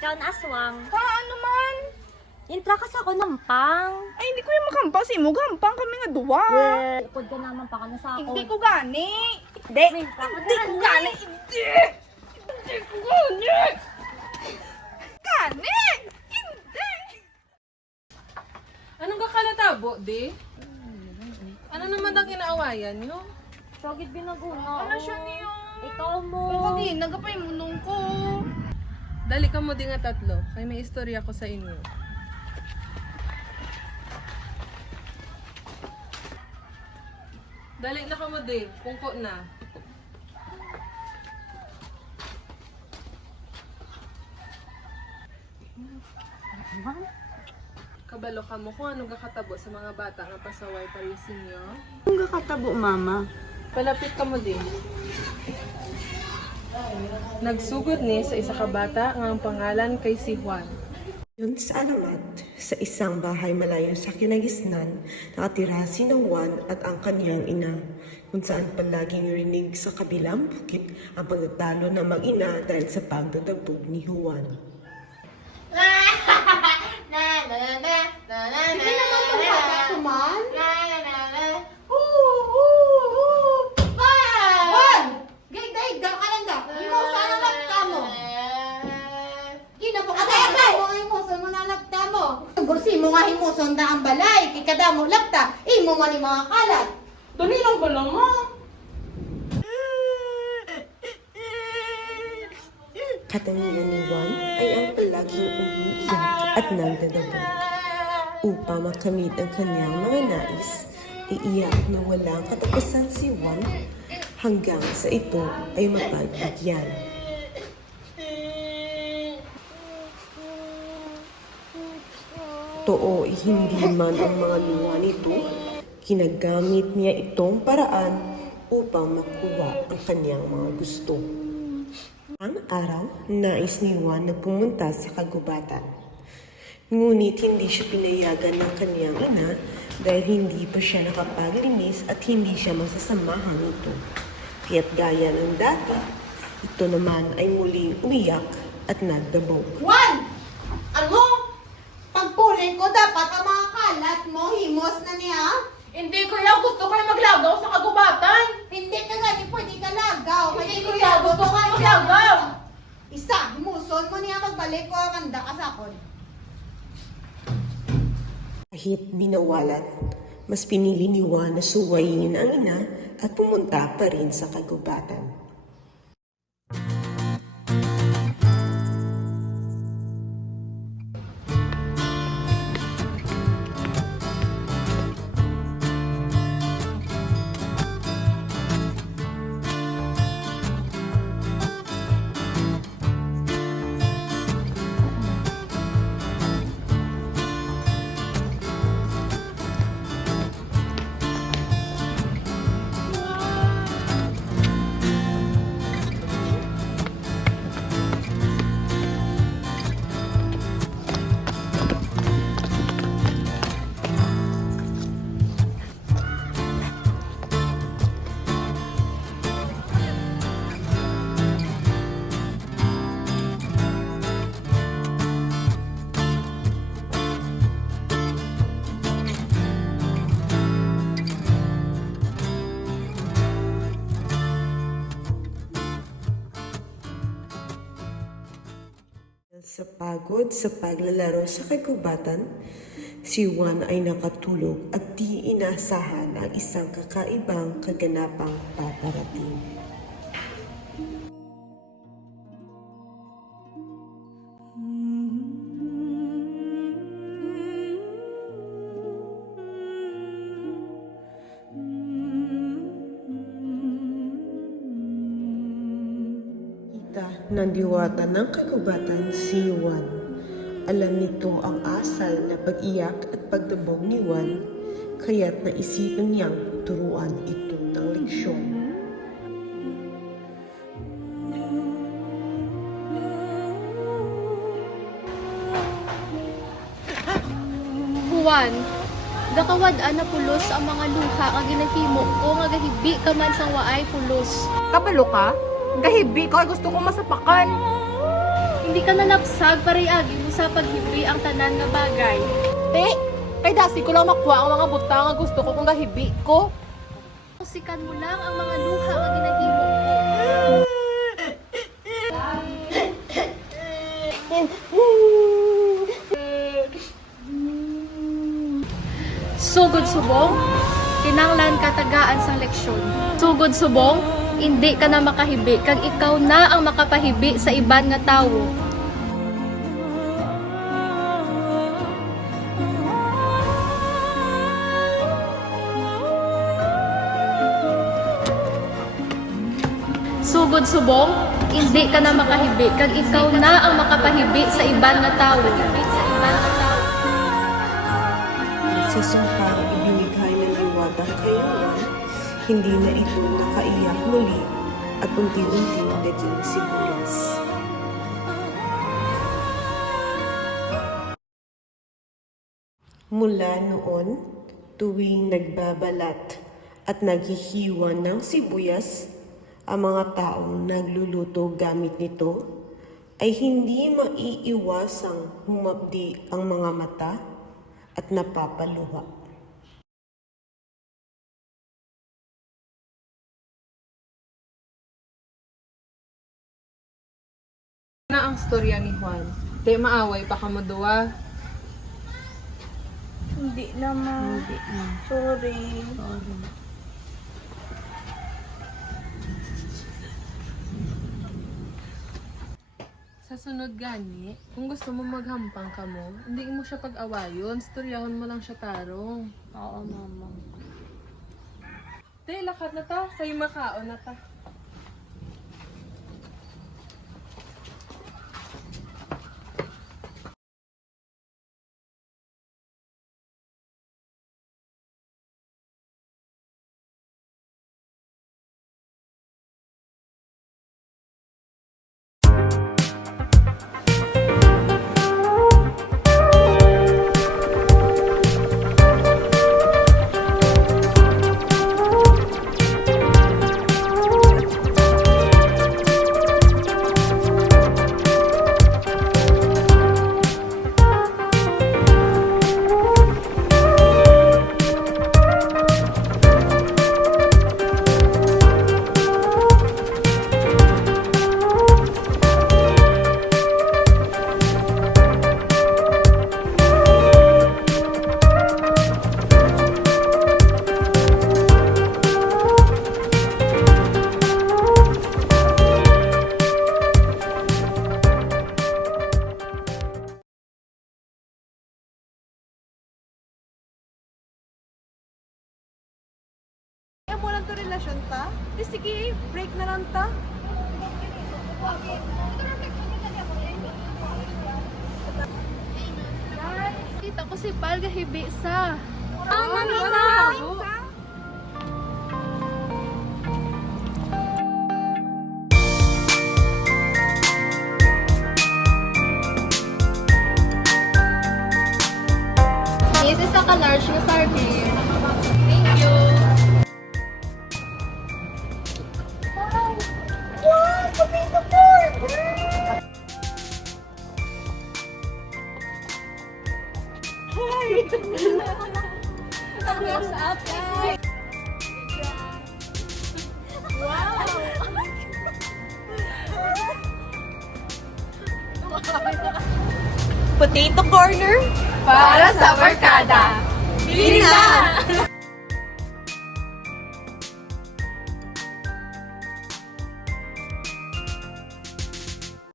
ikaw na aswang. Ano man? Intra ka sa ako nampang. Ay, hindi ko yung makampang. Si mo gampang kami nga duwa. Ikod ka naman pa ka na sa ako. Hindi ko gani. Hindi ko gani. Hindi ko gani. Gani. Hindi. Anong kakalatabo, di? Ano naman ang inaawayan nyo? Sogit binaguna. Ano siya niyo? Ikaw mo. Pagkagi, nagapay munong ko. Dali ka mo di nga tatlo, kay may istorya ko sa inyo. Dali na ka mo di, pungko na. Kabalo ka mo kung anong kakatabo sa mga bata nga pasaway parisin nyo. Ang kakatabo, mama. Palapit ka mo din. Nagsugod ni sa isa ka bata nga ang pangalan kay si Juan. Yun sa alamat, sa isang bahay malayo sa kinagisnan, nakatira si Juan at ang kanyang ina, kung saan palaging rinig sa kabilang bukid ang pagtatalo ng mag-ina dahil sa pagdadabog ni Juan. Hindi naman pagkaka kuman. Juan! Gay, kakalanda. Imo sa nalagta mo. Ginapakadaya mo ang himuson mo nalagta mo. Gursi mo nga himuson na ang balay. Kikada mo lagta. Imo man yung mga kalat. Dali lang ba lang mo? Katangian ni Juan ay ang palaging umiiyak at nagdadabog. Upang makamit ang kanyang mga nais, iiyak na walang katapusan si Juan hanggang sa ito ay mapagbigyan. Totoo, hindi man ang mga luha nito, kinagamit niya itong paraan upang makuha ang kanyang mga gusto. Ang araw, nais ni Juan na pumunta sa kagubatan. Ngunit hindi siya pinayagan ng kanyang ina dahil hindi pa siya nakapaglinis at hindi siya masasamahan nito. Kaya't gaya ng dati, ito naman ay muling umiyak at nagdabog. Juan! Ano? Pagpulin ko dapat ang mga kalat mo himos na niya? Hindi kuya, gusto ko na maglagaw sa kagubatan. Hindi ka gani pwede ka lagaw. Hindi kuya, gusto ko na maglagaw. Isa, himuson mo niya magbalik ko ang handa ka sa akon. Kahit binawalan, mas pinili ni Juan na suwayin ang ina at pumunta pa rin sa kagubatan. Sa pagod sa paglalaro sa kagubatan, si Juan ay nakatulog at di inasahan ang isang kakaibang kaganapang paparating. Ng diwata ng kagubatan si Juan. Alam nito ang asal na pag-iyak at pagdabog ni Juan, kaya't naisipan niyang turuan ito ng leksyon. Juan, dakawad-an na pulos ang mga luha nga ginahimo ko nga gahibi ka man sang waay pulos. Kabalo ka? Gahibi ko, gusto ko masapakan. Hindi ka nalapsag para iagi mo sa paghibi ang tanan nga bagay. Te, kay dasi ko lang makuha ang mga butang nga gusto ko kung gahibi ko. Sikan mo lang ang mga luha nga ginahimo ko. Sugod subong, kinanglan katagaan sa leksyon. Sugod subong, hindi ka na makahibi kag ikaw na ang makapahibi sa iban nga tawo. Sugod subong, hindi ka na makahibi kag ikaw na ang makapahibi sa iban nga tawo. Sa sumpang ibinigay ng diwata kay Juan, hindi na ito nakaiyak muli at unti-unti naging sibuyas. Mula noon, tuwing nagbabalat at naghihiwa ng sibuyas, ang mga taong nagluluto gamit nito ay hindi maiiwasang humapdi ang mga mata at napapaluha. Na ang storya ni Juan. Te, maaway pa ka mo duwa. Hindi naman. Sorry. Sa sunod gani, kung gusto mo maghampang ka mo, hindi mo siya pag-awayon, storyahon mo lang siya tarong. Oo, mama. Te, lakad na ta, kayo makaon na ta. Mo lang to relasyon ta? Di sige, break na lang ta. Kita ko si Pal gahibi sa. This is a large na sardine. Thank you. Potato corner para sa barkada. Bili na!